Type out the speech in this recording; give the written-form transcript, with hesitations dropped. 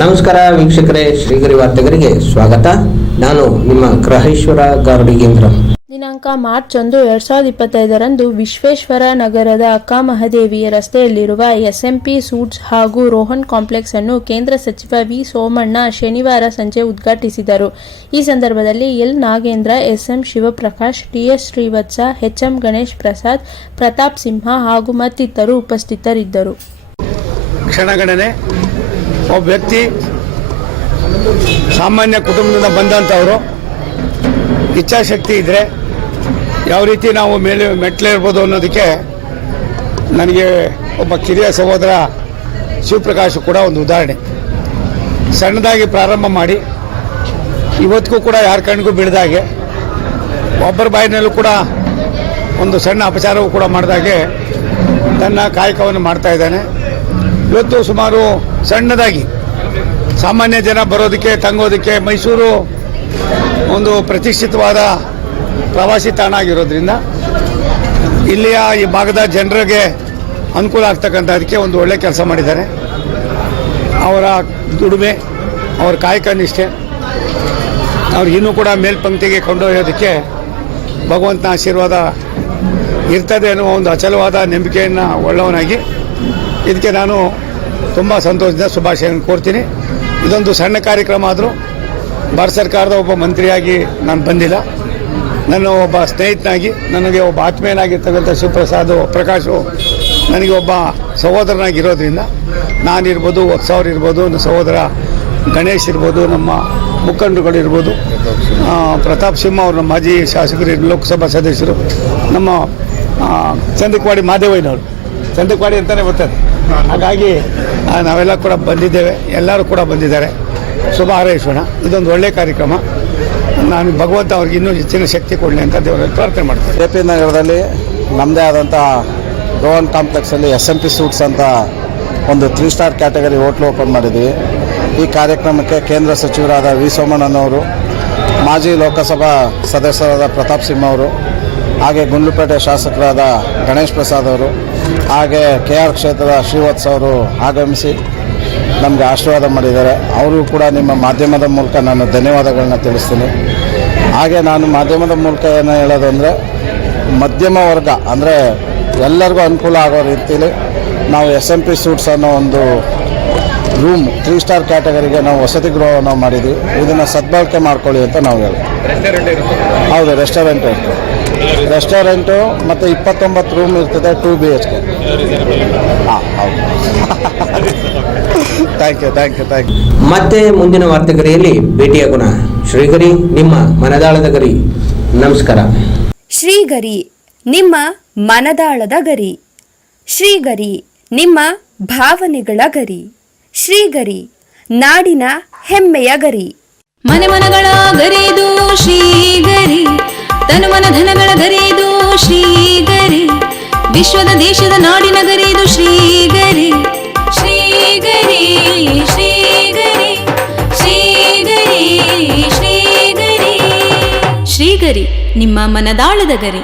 ನಮಸ್ಕಾರ ವೀಕ್ಷಕರೇ, ಶ್ರೀಗರಿ ವಾರ್ತೆಗರಿಗೆ ಸ್ವಾಗತ. ನಾನು ನಿಮ್ಮ ಗ್ರಹೇಶ್ವರ ಗಾರ್ಡಿಗೇಂದ್ರ. ದಿನಾಂಕ ಮಾರ್ಚ್ 1, 2025ರಂದು ವಿಶ್ವೇಶ್ವರ ನಗರದ ಅಕ್ಕಮಹಾದೇವಿ ರಸ್ತೆಯಲ್ಲಿರುವ ಎಸ್ಎಂಪಿ ಸೂಟ್ಸ್ ಹಾಗೂ ರೋಹನ್ ಕಾಂಪ್ಲೆಕ್ಸ್ ಅನ್ನು ಕೇಂದ್ರ ಸಚಿವ ವಿ ಸೋಮಣ್ಣ ಶನಿವಾರ ಸಂಜೆ ಉದ್ಘಾಟಿಸಿದರು. ಈ ಸಂದರ್ಭದಲ್ಲಿ L Nagendra, SM Shivaprakash, TS Srivatsa, HM Ganesh Prasad, Pratap Simha ಹಾಗೂ ಮತ್ತಿತರರು ಉಪಸ್ಥಿತರಿದ್ದರು. ಕ್ಷಣಗಣನೆ ಒಬ್ಬ ವ್ಯಕ್ತಿ ಸಾಮಾನ್ಯ ಕುಟುಂಬದಿಂದ ಬಂದಂಥವರು, ಇಚ್ಛಾಶಕ್ತಿ ಇದ್ದರೆ ಯಾವ ರೀತಿ ನಾವು ಮೆಟ್ಲೇರ್ಬೋದು ಅನ್ನೋದಕ್ಕೆ ನನಗೆ ಒಬ್ಬ ಕಿರಿಯ ಸಹೋದರ ಶಿವಪ್ರಕಾಶ್ ಕೂಡ ಒಂದು ಉದಾಹರಣೆ. ಸಣ್ಣದಾಗಿ ಪ್ರಾರಂಭ ಮಾಡಿ ಇವತ್ತಿಗೂ ಕೂಡ ಯಾರ ಕಣ್ಣಿಗೂ ಬೀಳದಾಗೆ, ಒಬ್ಬರ ಬಾಯಿನಲ್ಲೂ ಕೂಡ ಒಂದು ಸಣ್ಣ ಅಪಚಾರವೂ ಕೂಡ ಮಾಡಿದಾಗೆ ತನ್ನ ಕಾಯಕವನ್ನು ಮಾಡ್ತಾ ಇದ್ದಾನೆ. ಇವತ್ತು ಸುಮಾರು ಸಣ್ಣದಾಗಿ ಸಾಮಾನ್ಯ ಜನ ಬರೋದಕ್ಕೆ ತಂಗೋದಕ್ಕೆ ಮೈಸೂರು ಒಂದು ಪ್ರತಿಷ್ಠಿತವಾದ ಪ್ರವಾಸಿ ತಾಣ ಆಗಿರೋದ್ರಿಂದ ಇಲ್ಲಿಯ ಈ ಭಾಗದ ಜನರಿಗೆ ಅನುಕೂಲ ಆಗ್ತಕ್ಕಂಥದಕ್ಕೆ ಒಂದು ಒಳ್ಳೆ ಕೆಲಸ ಮಾಡಿದ್ದಾರೆ. ಅವರ ದುಡಿಮೆ, ಅವರ ಕಾಯಕ ನಿಷ್ಠೆ ಅವ್ರಿಗಿನ್ನೂ ಕೂಡ ಮೇಲ್ಪಂಕ್ತಿಗೆ ಕೊಂಡೊಯ್ಯೋದಕ್ಕೆ ಭಗವಂತನ ಆಶೀರ್ವಾದ ಇರ್ತದೆ ಅನ್ನುವ ಒಂದು ಅಚಲವಾದ ನಂಬಿಕೆಯನ್ನು ಒಳ್ಳೆಯವನಾಗಿ ಇದಕ್ಕೆ ನಾನು ತುಂಬ ಸಂತೋಷದಿಂದ ಶುಭಾಶಯವನ್ನು ಕೋರ್ತೀನಿ. ಇದೊಂದು ಸಣ್ಣ ಕಾರ್ಯಕ್ರಮ ಆದರೂ ಭಾರತ ಸರ್ಕಾರದ ಒಬ್ಬ ಮಂತ್ರಿಯಾಗಿ ನಾನು ಬಂದಿಲ್ಲ. ನನ್ನ ಒಬ್ಬ ಸ್ನೇಹಿತನಾಗಿ, ನನಗೆ ಒಬ್ಬ ಆತ್ಮೀಯನಾಗಿರ್ತಕ್ಕಂಥ ಪ್ರಕಾಶು ನನಗೆ ಒಬ್ಬ ಸಹೋದರನಾಗಿರೋದ್ರಿಂದ ನಾನಿರ್ಬೋದು, ವತ್ಸವ್ರು ಇರ್ಬೋದು, ನನ್ನ ಸಹೋದರ ಗಣೇಶ್ ಇರ್ಬೋದು, ನಮ್ಮ ಮುಖಂಡರುಗಳಿರ್ಬೋದು, ಪ್ರತಾಪ್ ಸಿಂಹ ಅವರು ನಮ್ಮ ಮಾಜಿ ಶಾಸಕರು, ಲೋಕಸಭಾ ಸದಸ್ಯರು, ನಮ್ಮ ಚಂದಕವಾಡಿ ಮಾದೇವಯ್ಯನವರು, ಚಂದಕವಾಡಿ ಅಂತಲೇ ಬರ್ತದೆ. ಹಾಗಾಗಿ ನಾವೆಲ್ಲ ಕೂಡ ಬಂದಿದ್ದೇವೆ, ಎಲ್ಲರೂ ಕೂಡ ಬಂದಿದ್ದಾರೆ. ಶುಭ ಹಾರೈಸೋಣ. ಇದೊಂದು ಒಳ್ಳೆಯ ಕಾರ್ಯಕ್ರಮ. ನಾನು ಭಗವಂತ ಅವ್ರಿಗೆ ಇನ್ನೂ ಹೆಚ್ಚಿನ ಶಕ್ತಿ ಕೊಡಲಿ ಅಂತ ದೇವರಲ್ಲಿ ಪ್ರಾರ್ಥನೆ ಮಾಡ್ತೀನಿ. JP ನಗರದಲ್ಲಿ ನಮ್ಮದೇ ಆದಂಥ ರೋಹನ್ ಕಾಂಪ್ಲೆಕ್ಸಲ್ಲಿ SMP ಸೂಟ್ಸ್ ಅಂತ ಒಂದು 3 ಸ್ಟಾರ್ ಕ್ಯಾಟಗರಿ ಹೋಟ್ಲು ಓಪನ್ ಮಾಡಿದ್ವಿ. ಈ ಕಾರ್ಯಕ್ರಮಕ್ಕೆ ಕೇಂದ್ರ ಸಚಿವರಾದ ವಿ ಸೋಮಣ್ಣನವರು, ಮಾಜಿ ಲೋಕಸಭಾ ಸದಸ್ಯರಾದ ಪ್ರತಾಪ್ ಸಿಂಹ ಅವರು, ಹಾಗೆ ಗುಂಡ್ಲುಪೇಟೆ ಶಾಸಕರಾದ ಗಣೇಶ್ ಪ್ರಸಾದ್ ಅವರು, ಹಾಗೆ KR ಕ್ಷೇತ್ರದ ಶ್ರೀವತ್ಸ ಅವರು ಆಗಮಿಸಿ ನಮಗೆ ಆಶೀರ್ವಾದ ಮಾಡಿದ್ದಾರೆ. ಅವರು ಕೂಡ ನಿಮ್ಮ ಮಾಧ್ಯಮದ ಮೂಲಕ ನಾನು ಧನ್ಯವಾದಗಳನ್ನ ತಿಳಿಸ್ತೀನಿ. ಹಾಗೆ ನಾನು ಮಾಧ್ಯಮದ ಮೂಲಕ ಏನು ಹೇಳೋದು ಅಂದರೆ, ಮಧ್ಯಮ ವರ್ಗ ಅಂದರೆ ಎಲ್ಲರಿಗೂ ಅನುಕೂಲ ಆಗೋ ರೀತಿಯಲ್ಲಿ ನಾವು SMP ಸೂಟ್ಸ್ ಅನ್ನೋ ಒಂದು ರೂಮ್ 3 ಸ್ಟಾರ್ ಕ್ಯಾಟಗರಿಗೆ ನಾವು ವಸತಿ ಗೃಹವನ್ನು ಮಾಡಿದ್ವಿ. ಇದನ್ನು ಸದ್ಬಳಕೆ ಮಾಡ್ಕೊಳ್ಳಿ ಅಂತ ನಾವು ಹೇಳ್ತೀವಿ. ಹೌದು, ರೆಸ್ಟೋರೆಂಟು ಮತ್ತು 29 ರೂಮ್ ಇರ್ತದೆ, 2 BHK. ಹಾಂ, ಹೌದು. Thank you. ಮತ್ತೆ ಮುಂದಿನ ವಾರ್ತೆಗರಿಯಲ್ಲಿ ಭೇಟಿಯಾಗೋಣ. ಶ್ರೀಗರಿ, ನಿಮ್ಮ ಮನದಾಳದ ಗರಿ. ನಮಸ್ಕಾರ. ಶ್ರೀಗರಿ, ನಿಮ್ಮ ಮನದಾಳದ ಗರಿ. ಶ್ರೀಗರಿ, ನಿಮ್ಮ ಭಾವನೆಗಳ ಗರಿ. ಶ್ರೀಗರಿ, ನಾಡಿನ ಹೆಮ್ಮೆಯ ಗರಿ. ಮನಗಳ ಗರಿದು ಶ್ರೀಗರಿ, ತನುಮನ ಧನಗಳ ಗರಿದು ಶ್ರೀಗರಿ, ವಿಶ್ವದ ದೇಶದ ನಾಡಿನ ಗರಿದು ಶ್ರೀಗರಿ. ಶ್ರೀಗರಿ ಶ್ರೀಗರಿ ಶ್ರೀಗರಿ ಶ್ರೀಗರಿ ಶ್ರೀಗರಿ, ನಿಮ್ಮ ಮನದಾಳದ ಗರಿ.